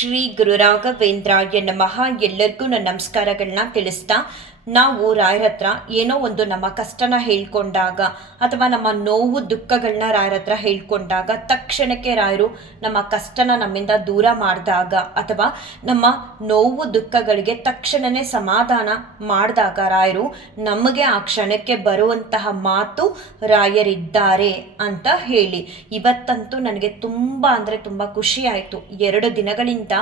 ಶ್ರೀ ಗುರು ರಾಘವೇಂದ್ರಾಯ ನಮಃ. ಎಲ್ಲರಿಗೂ ನನ್ನ ನಮಸ್ಕಾರಗಳನ್ನ ತಿಳಿಸ್ತಾ, ನಾವು ರಾಯರ ಹತ್ರ ಏನೋ ಒಂದು ನಮ್ಮ ಕಷ್ಟನ ಹೇಳ್ಕೊಂಡಾಗ ಅಥವಾ ನಮ್ಮ ನೋವು ದುಃಖಗಳನ್ನ ರಾಯರ ಹತ್ರ ಹೇಳ್ಕೊಂಡಾಗ ತಕ್ಷಣಕ್ಕೆ ರಾಯರು ನಮ್ಮ ಕಷ್ಟನ ನಮ್ಮಿಂದ ದೂರ ಮಾಡಿದಾಗ ಅಥವಾ ನಮ್ಮ ನೋವು ದುಃಖಗಳಿಗೆ ತಕ್ಷಣವೇ ಸಮಾಧಾನ ಮಾಡಿದಾಗ ರಾಯರು ನಮಗೆ ಆ ಕ್ಷಣಕ್ಕೆ ಬರುವಂತಹ ಮಾತು ರಾಯರಿದ್ದಾರೆ ಅಂತ ಹೇಳಿ. ಇವತ್ತಂತೂ ನನಗೆ ತುಂಬ ಅಂದರೆ ತುಂಬ ಖುಷಿ ಆಯಿತು. 2 ದಿನಗಳಿಂದ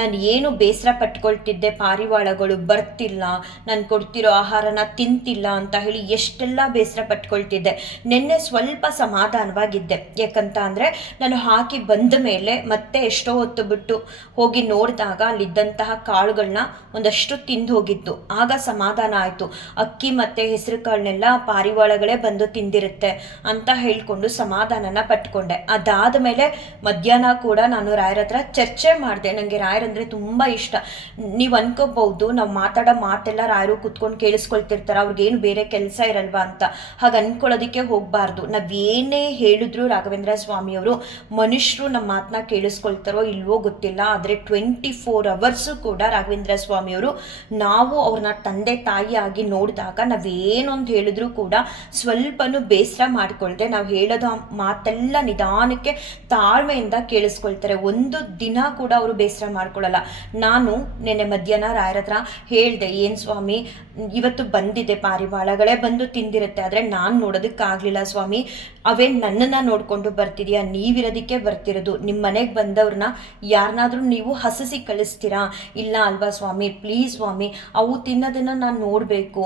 ನಾನು ಏನು ಬೇಸರ ಪಟ್ಕೊಳ್ತಿದ್ದೆ, ಪಾರಿವಾಳಗಳು ಬರ್ತಿಲ್ಲ, ನಾನು ಕೊಡ್ತಿರೋ ಆಹಾರನ ತಿಂತಿಲ್ಲ ಅಂತ ಹೇಳಿ ಎಷ್ಟೆಲ್ಲ ಬೇಸರ ಪಟ್ಕೊಳ್ತಿದ್ದೆ. ನಿನ್ನೆ ಸ್ವಲ್ಪ ಸಮಾಧಾನವಾಗಿದ್ದೆ. ಯಾಕಂತ ಅಂದರೆ ನಾನು ಹಾಕಿ ಬಂದ ಮೇಲೆ ಮತ್ತೆ ಎಷ್ಟೋ ಹೊತ್ತು ಬಿಟ್ಟು ಹೋಗಿ ನೋಡಿದಾಗ ಅಲ್ಲಿದ್ದಂತಹ ಕಾಳುಗಳನ್ನ ಒಂದಷ್ಟು ತಿಂದು ಹೋಗಿತ್ತು. ಆಗ ಸಮಾಧಾನ ಆಯಿತು. ಅಕ್ಕಿ ಮತ್ತು ಹೆಸರು ಕಾಳನ್ನೆಲ್ಲ ಪಾರಿವಾಳಗಳೇ ಬಂದು ತಿಂದಿರುತ್ತೆ ಅಂತ ಹೇಳ್ಕೊಂಡು ಸಮಾಧಾನನ ಪಟ್ಕೊಂಡೆ. ಅದಾದ ಮೇಲೆ ಮಧ್ಯಾಹ್ನ ಕೂಡ ನಾನು ರಾಯರ ಹತ್ರ ಚರ್ಚೆ ಮಾಡಿದೆ. ನನಗೆ ರಾಯರಂದರೆ ತುಂಬ ಇಷ್ಟ. ನೀವು ಅನ್ಕೋಬಹುದು ನಾವು ಮಾತಾಡೋ ಮಾತೆಲ್ಲ ರಾಯರು ಕುತ್ಕೊಂಡು ಕೇಳಿಸ್ಕೊಳ್ತಿರ್ತಾರೆ, ಅವ್ರಿಗೇನು ಬೇರೆ ಕೆಲಸ ಇರಲ್ವಾ ಅಂತ. ಹಾಗೆ ಅನ್ಕೊಳ್ಳೋದಕ್ಕೆ ಹೋಗಬಾರ್ದು. ನಾವೇನೇ ಹೇಳಿದ್ರು ರಾಘವೇಂದ್ರ ಸ್ವಾಮಿಯವರು ಮನುಷ್ಯರು ನಮ್ಮ ಮಾತನ್ನ ಕೇಳಿಸ್ಕೊಳ್ತಾರೋ ಇಲ್ವೋ ಗೊತ್ತಿಲ್ಲ, ಆದರೆ 24 ಅವರ್ಸು ಕೂಡ ರಾಘವೇಂದ್ರ ಸ್ವಾಮಿಯವರು ನಾವು ಅವ್ರನ್ನ ತಂದೆ ತಾಯಿಯಾಗಿ ನೋಡಿದಾಗ ನಾವೇನೊಂದು ಹೇಳಿದ್ರು ಕೂಡ ಸ್ವಲ್ಪನೂ ಬೇಸರ ಮಾಡಿಕೊಳ್ದೆ ನಾವು ಹೇಳೋದು ಮಾತೆಲ್ಲ ನಿಧಾನಕ್ಕೆ ತಾಳ್ಮೆಯಿಂದ ಕೇಳಿಸ್ಕೊಳ್ತಾರೆ. ಒಂದು ದಿನ ಕೂಡ ಅವರು ಬೇಸರ ಮಾಡ್ಕೊಳ್ಳಲ್ಲ. ನಾನು ನೆನ್ನೆ ಮಧ್ಯಾಹ್ನ ರಾಯರ ಹತ್ರ ಹೇಳಿದೆ, ಏನು ಸ್ವಾಮಿ ಇವತ್ತು ಬಂದಿದೆ, ಪಾರಿವಾಳಗಳೇ ಬಂದು ತಿಂದಿರುತ್ತೆ, ಆದರೆ ನಾನು ನೋಡೋದಕ್ಕಾಗಲಿಲ್ಲ ಸ್ವಾಮಿ. ಅವೇ ನನ್ನನ್ನು ನೋಡಿಕೊಂಡು ಬರ್ತಿದೆಯಾ? ನೀವಿರೋದಕ್ಕೆ ಬರ್ತಿರೋದು. ನಿಮ್ಮ ಮನೆಗೆ ಬಂದವ್ರನ್ನ ಯಾರನ್ನಾದ್ರೂ ನೀವು ಹಸಿಸಿ ಕಳಿಸ್ತೀರಾ? ಇಲ್ಲ ಅಲ್ವಾ ಸ್ವಾಮಿ? ಪ್ಲೀಸ್ ಸ್ವಾಮಿ, ಅವು ತಿನ್ನೋದನ್ನು ನಾನು ನೋಡಬೇಕು,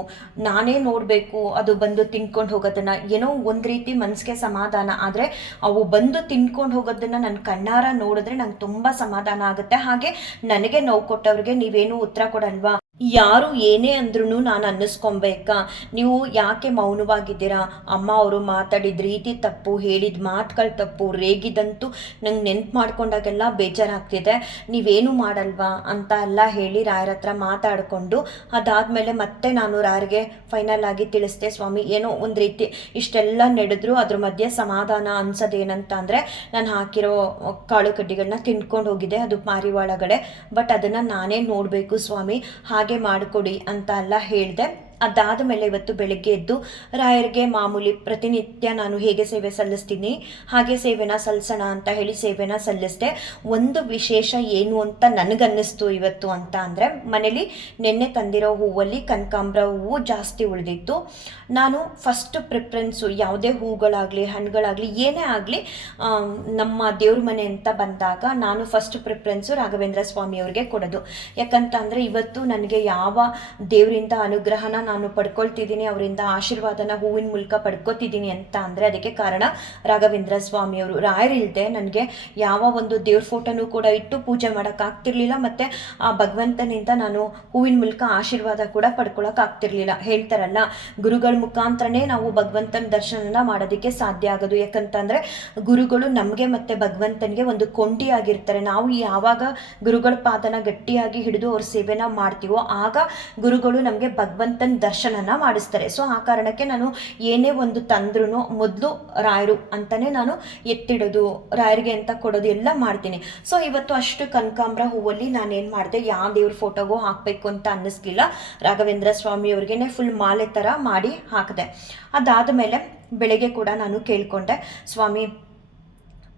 ನಾನೇ ನೋಡಬೇಕು ಅದು ಬಂದು ತಿನ್ಕೊಂಡು ಹೋಗೋದನ್ನು. ಏನೋ ಒಂದು ರೀತಿ ಮನಸ್ಸಿಗೆ ಸಮಾಧಾನ. ಆದರೆ ಅವು ಬಂದು ತಿನ್ಕೊಂಡು ಹೋಗೋದನ್ನು ನನ್ನ ಕಣ್ಣಾರ ನೋಡಿದ್ರೆ ನಂಗೆ ತುಂಬ ಸಮಾಧಾನ ಆಗುತ್ತೆ. ಹಾಗೆ ನನಗೆ ನೋವು ಕೊಟ್ಟವ್ರಿಗೆ ನೀವೇನು ಉತ್ತರ ಕೊಡಲ್ವಾ? ಯಾರು ಏನೇ ಅಂದ್ರೂ ನಾನು ಅನ್ನಿಸ್ಕೊಬೇಕಾ? ನೀವು ಯಾಕೆ ಮೌನವಾಗಿದ್ದೀರಾ? ಅಮ್ಮ ಅವರು ಮಾತಾಡಿದ ರೀತಿ ತಪ್ಪು, ಹೇಳಿದ ಮಾತುಗಳು ತಪ್ಪು, ರೇಗಿದಂತೂ ನಂಗೆ ನೆನ್ಪು ಮಾಡ್ಕೊಂಡಾಗೆಲ್ಲ ಬೇಜಾರಾಗ್ತಿದೆ. ನೀವೇನು ಮಾಡಲ್ವಾ ಅಂತ ಎಲ್ಲ ಹೇಳಿ ರಾಯರ ಹತ್ರ ಮಾತಾಡಿಕೊಂಡು ಅದಾದಮೇಲೆ ಮತ್ತೆ ನಾನು ರಾಯರಿಗೆ ಫೈನಲ್ ಆಗಿ ತಿಳಿಸ್ದೆ, ಸ್ವಾಮಿ ಏನೋ ಒಂದು ರೀತಿ ಇಷ್ಟೆಲ್ಲ ನಡೆದ್ರು ಅದ್ರ ಮಧ್ಯೆ ಸಮಾಧಾನ ಅನ್ಸೋದೇನಂತ ಅಂದರೆ ನಾನು ಹಾಕಿರೋ ಕಾಳು ಕಡ್ಡಿಗಳನ್ನ ತಿನ್ಕೊಂಡು ಹೋಗಿದೆ, ಅದು ಪಾರಿವಾಳಗಳೇ, ಬಟ್ ಅದನ್ನು ನಾನೇ ನೋಡಬೇಕು ಸ್ವಾಮಿ, ಹಾಗೆ ಮಾಡಿಕೊಡಿ ಅಂತ ಎಲ್ಲ ಹೇಳಿದೆ. ಅದಾದ ಮೇಲೆ ಇವತ್ತು ಬೆಳಗ್ಗೆ ಎದ್ದು ರಾಯರಿಗೆ ಮಾಮೂಲಿ ಪ್ರತಿನಿತ್ಯ ನಾನು ಹೇಗೆ ಸೇವೆ ಸಲ್ಲಿಸ್ತೀನಿ ಹಾಗೆ ಸೇವೆನ ಸಲ್ಲಿಸೋಣ ಅಂತ ಹೇಳಿ ಸೇವೆನ ಸಲ್ಲಿಸಿದೆ. ಒಂದು ವಿಶೇಷ ಏನು ಅಂತ ನನಗನ್ನಿಸ್ತು ಇವತ್ತು ಅಂತ ಅಂದರೆ, ಮನೇಲಿ ನೆನ್ನೆ ತಂದಿರೋ ಹೂವಲ್ಲಿ ಕನಕಾಂಬರ ಹೂವು ಜಾಸ್ತಿ ಉಳಿದಿತ್ತು. ನಾನು ಫಸ್ಟ್ ಪ್ರಿಫರೆನ್ಸು ಯಾವುದೇ ಹೂಗಳಾಗಲಿ ಹಣ್ಣುಗಳಾಗಲಿ ಏನೇ ಆಗಲಿ ನಮ್ಮ ದೇವ್ರ ಮನೆ ಅಂತ ಬಂದಾಗ ನಾನು ಫಸ್ಟ್ ಪ್ರಿಫರೆನ್ಸು ರಾಘವೇಂದ್ರ ಸ್ವಾಮಿಯವ್ರಿಗೆ ಕೊಡೋದು. ಯಾಕಂತ ಅಂದರೆ ಇವತ್ತು ನನಗೆ ಯಾವ ದೇವರಿಂದ ಅನುಗ್ರಹನ ನಾನು ಪಡ್ಕೊಳ್ತಿದ್ದೀನಿ, ಅವರಿಂದ ಆಶೀರ್ವಾದನ ಹೂವಿನ ಮೂಲಕ ಪಡ್ಕೊತಿದ್ದೀನಿ ಅಂತ ಅಂದರೆ ಅದಕ್ಕೆ ಕಾರಣ ರಾಘವೇಂದ್ರ ಸ್ವಾಮಿಯವರು. ರಾಯರಿಲ್ಲದೆ ನನಗೆ ಯಾವ ಒಂದು ದೇವ್ರ ಫೋಟೋನೂ ಕೂಡ ಇಟ್ಟು ಪೂಜೆ ಮಾಡೋಕ್ಕಾಗ್ತಿರ್ಲಿಲ್ಲ, ಮತ್ತು ಆ ಭಗವಂತನಿಂದ ನಾನು ಹೂವಿನ ಮೂಲಕ ಆಶೀರ್ವಾದ ಕೂಡ ಪಡ್ಕೊಳಕ್ಕಾಗ್ತಿರ್ಲಿಲ್ಲ. ಹೇಳ್ತಾರಲ್ಲ, ಗುರುಗಳ ಮುಖಾಂತರನೇ ನಾವು ಭಗವಂತನ ದರ್ಶನ ಮಾಡೋದಕ್ಕೆ ಸಾಧ್ಯ ಆಗೋದು. ಯಾಕಂತಂದರೆ ಗುರುಗಳು ನಮಗೆ ಮತ್ತು ಭಗವಂತನಿಗೆ ಒಂದು ಕೊಂಡಿ ಆಗಿರ್ತಾರೆ. ನಾವು ಯಾವಾಗ ಗುರುಗಳ ಪಾದನ ಗಟ್ಟಿಯಾಗಿ ಹಿಡಿದು ಅವ್ರ ಸೇವೆನ ಮಾಡ್ತೀವೋ ಆಗ ಗುರುಗಳು ನಮಗೆ ಭಗವಂತನ ದರ್ಶನನ ಮಾಡಿಸ್ತಾರೆ. ಸೊ ಆ ಕಾರಣಕ್ಕೆ ನಾನು ಏನೇ ಒಂದು ತಂದ್ರೂ ಮೊದಲು ರಾಯರು ಅಂತಲೇ ನಾನು ಎತ್ತಿಡೋದು, ರಾಯರಿಗೆ ಅಂತ ಕೊಡೋದು ಎಲ್ಲ ಮಾಡ್ತೀನಿ. ಸೊ ಇವತ್ತು ಅಷ್ಟು ಕನಕಾಂಬರ ಹೂವಲ್ಲಿ ನಾನೇನು ಮಾಡಿದೆ, ಯಾವ ದೇವ್ರ ಫೋಟೋಗೂ ಹಾಕಬೇಕು ಅಂತ ಅನ್ನಿಸ್ಲಿಲ್ಲ, ರಾಘವೇಂದ್ರ ಸ್ವಾಮಿಯವ್ರಿಗೇ ಫುಲ್ ಮಾಲೆ ಥರ ಮಾಡಿ ಹಾಕಿದೆ. ಅದಾದ ಮೇಲೆ ಬೆಳಗ್ಗೆ ಕೂಡ ನಾನು ಕೇಳಿಕೊಂಡೆ, ಸ್ವಾಮಿ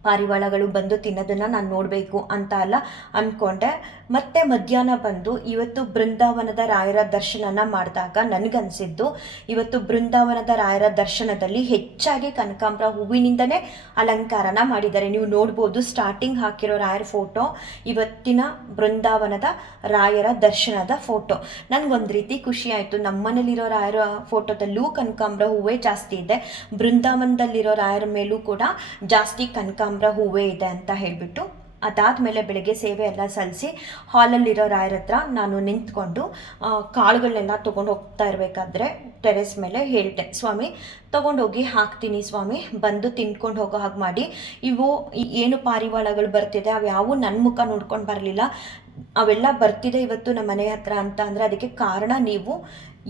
ಪಾರಿವಾಳಗಳು ಬಂದು ತಿನ್ನೋದನ್ನು ನಾನು ನೋಡಬೇಕು ಅಂತ ಎಲ್ಲ ಅಂದ್ಕೊಂಡೆ. ಮತ್ತೆ ಮಧ್ಯಾಹ್ನ ಬಂದು ಇವತ್ತು ಬೃಂದಾವನದ ರಾಯರ ದರ್ಶನನ ಮಾಡಿದಾಗ ನನಗನ್ಸಿದ್ದು, ಇವತ್ತು ಬೃಂದಾವನದ ರಾಯರ ದರ್ಶನದಲ್ಲಿ ಹೆಚ್ಚಾಗಿ ಕನಕಾಂಬರ ಹೂವಿನಿಂದನೇ ಅಲಂಕಾರನ ಮಾಡಿದ್ದಾರೆ. ನೀವು ನೋಡ್ಬೋದು ಸ್ಟಾರ್ಟಿಂಗ್ ಹಾಕಿರೋ ರಾಯರ ಫೋಟೋ ಇವತ್ತಿನ ಬೃಂದಾವನದ ರಾಯರ ದರ್ಶನದ ಫೋಟೋ. ನನಗೊಂದು ರೀತಿ ಖುಷಿ ಆಯಿತು. ನಮ್ಮನೇಲಿರೋ ರಾಯರ ಫೋಟೋದಲ್ಲೂ ಕನಕಾಂಬರ ಹೂವೇ ಜಾಸ್ತಿ ಇದೆ, ಬೃಂದಾವನದಲ್ಲಿರೋ ರಾಯರ ಮೇಲೂ ಕೂಡ ಜಾಸ್ತಿ ಕನಕಾಂಬರ ಹೂವೇ ಇದೆ ಅಂತ ಹೇಳಿಬಿಟ್ಟು ಅದಾದಮೇಲೆ ಬೆಳಗ್ಗೆ ಸೇವೆ ಎಲ್ಲ ಸಲ್ಲಿಸಿ ಹಾಲಲ್ಲಿರೋ ರಾಯರ ಹತ್ರ ನಾನು ನಿಂತ್ಕೊಂಡು ಕಾಳುಗಳನ್ನೆಲ್ಲ ತೊಗೊಂಡು ಹೋಗ್ತಾ ಇರಬೇಕಾದ್ರೆ ಟೆರೆಸ್ ಮೇಲೆ ಹೇಳಿದೆ, ಸ್ವಾಮಿ ತೊಗೊಂಡೋಗಿ ಹಾಕ್ತೀನಿ ಸ್ವಾಮಿ, ಬಂದು ತಿನ್ಕೊಂಡು ಹೋಗೋ ಹಾಗೆ ಮಾಡಿ. ಇವು ಏನು ಪಾರಿವಾಳಗಳು ಬರ್ತಿದೆ ಅವ್ಯಾವು ನನ್ನ ಮುಖ ನೋಡ್ಕೊಂಡು ಬರಲಿಲ್ಲ, ಅವೆಲ್ಲ ಬರ್ತಿದೆ ಇವತ್ತು ನಮ್ಮ ಮನೆ ಹತ್ರ ಅಂತ ಅಂದರೆ ಅದಕ್ಕೆ ಕಾರಣ ನೀವು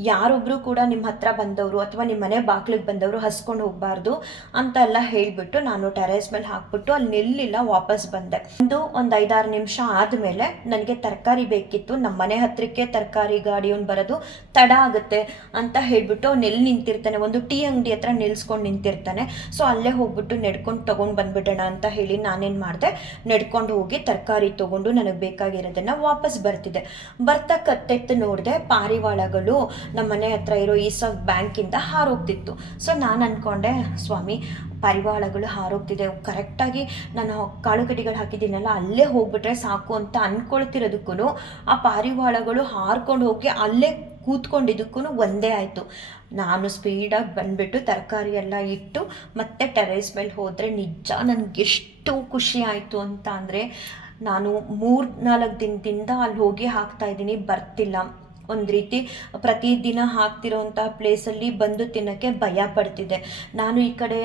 ಯಾರೊಬ್ಬರು ಕೂಡ ನಿಮ್ಮ ಹತ್ರ ಬಂದವರು ಅಥವಾ ನಿಮ್ಮ ಮನೆ ಬಾಗಿಲಿಗೆ ಬಂದವರು ಹಸ್ಕೊಂಡು ಹೋಗಬಾರ್ದು ಅಂತ ಎಲ್ಲ ಹೇಳಿಬಿಟ್ಟು ನಾನು ಟೆರೇಸ್ ಮೇಲೆ ಹಾಕ್ಬಿಟ್ಟು ಅಲ್ಲಿ ನಿಲ್ಲಿಲ್ಲ, ವಾಪಸ್ ಬಂದೆ. ಒಂದು 5-6 ನಿಮಿಷ ಆದಮೇಲೆ ನನಗೆ ತರಕಾರಿ ಬೇಕಿತ್ತು. ನಮ್ಮ ಮನೆ ಹತ್ರಕ್ಕೆ ತರಕಾರಿ ಗಾಡಿಯವ್ನು ಬರೋದು ತಡ ಆಗುತ್ತೆ ಅಂತ ಹೇಳಿಬಿಟ್ಟು ಅವ್ನು ಎಲ್ಲಿ ನಿಂತಿರ್ತಾನೆ, ಒಂದು ಟೀ ಅಂಗಡಿ ಹತ್ರ ನಿಲ್ಸ್ಕೊಂಡು ನಿಂತಿರ್ತಾನೆ. ಸೊ ಅಲ್ಲೇ ಹೋಗ್ಬಿಟ್ಟು ನಡ್ಕೊಂಡು ತೊಗೊಂಡು ಬಂದ್ಬಿಡೋಣ ಅಂತ ಹೇಳಿ ನಾನೇನು ಮಾಡಿದೆ, ನಡ್ಕೊಂಡು ಹೋಗಿ ತರಕಾರಿ ತೊಗೊಂಡು ನನಗೆ ಬೇಕಾಗಿರೋದನ್ನು ವಾಪಸ್ ಬರ್ತಿದ್ದೆ. ಬರ್ತಾ ಕತ್ತೆತ್ತು ನೋಡಿದೆ, ಪಾರಿವಾಳಗಳು ನಮ್ಮ ಮನೆ ಹತ್ರ ಇರೋ ಈಸವ್ ಬ್ಯಾಂಕಿಂದ ಹಾರೋಗ್ತಿತ್ತು. ಸೊ ನಾನು ಅಂದ್ಕೊಂಡೆ, ಸ್ವಾಮಿ ಪಾರಿವಾಳಗಳು ಹಾರೋಗ್ತಿದೆ, ಕರೆಕ್ಟಾಗಿ ನಾನು ಕಾಳುಕಡಿಗಳು ಹಾಕಿದ್ದೀನಲ್ಲ ಅಲ್ಲೇ ಹೋಗ್ಬಿಟ್ರೆ ಸಾಕು ಅಂತ ಅಂದ್ಕೊಳ್ತಿರೋದಕ್ಕೂ ಆ ಪಾರಿವಾಳಗಳು ಹಾರ್ಕೊಂಡು ಹೋಗಿ ಅಲ್ಲೇ ಕೂತ್ಕೊಂಡಿದ್ದಕ್ಕೂ ಒಂದೇ ಆಯಿತು. ನಾನು ಸ್ಪೀಡಾಗಿ ಬಂದುಬಿಟ್ಟು ತರಕಾರಿ ಎಲ್ಲ ಇಟ್ಟು ಮತ್ತೆ ಟೆರೇಸ್ ಮೇಲೆ ಹೋದರೆ ನಿಜ ನನಗೆಷ್ಟು ಖುಷಿ ಆಯಿತು ಅಂತ ಅಂದರೆ, ನಾನು 3-4 ದಿನದಿಂದ ಅಲ್ಲಿ ಹೋಗಿ ಹಾಕ್ತಾಯಿದ್ದೀನಿ, ಬರ್ತಿಲ್ಲ. ಒಂದು ರೀತಿ ಪ್ರತಿದಿನ ಹಾಕ್ತಿರೋಂಥ ಪ್ಲೇಸಲ್ಲಿ ಬಂದು ತಿನ್ನೋಕ್ಕೆ ಭಯ ಪಡ್ತಿದ್ದೆ. ನಾನು ಈ ಕಡೆ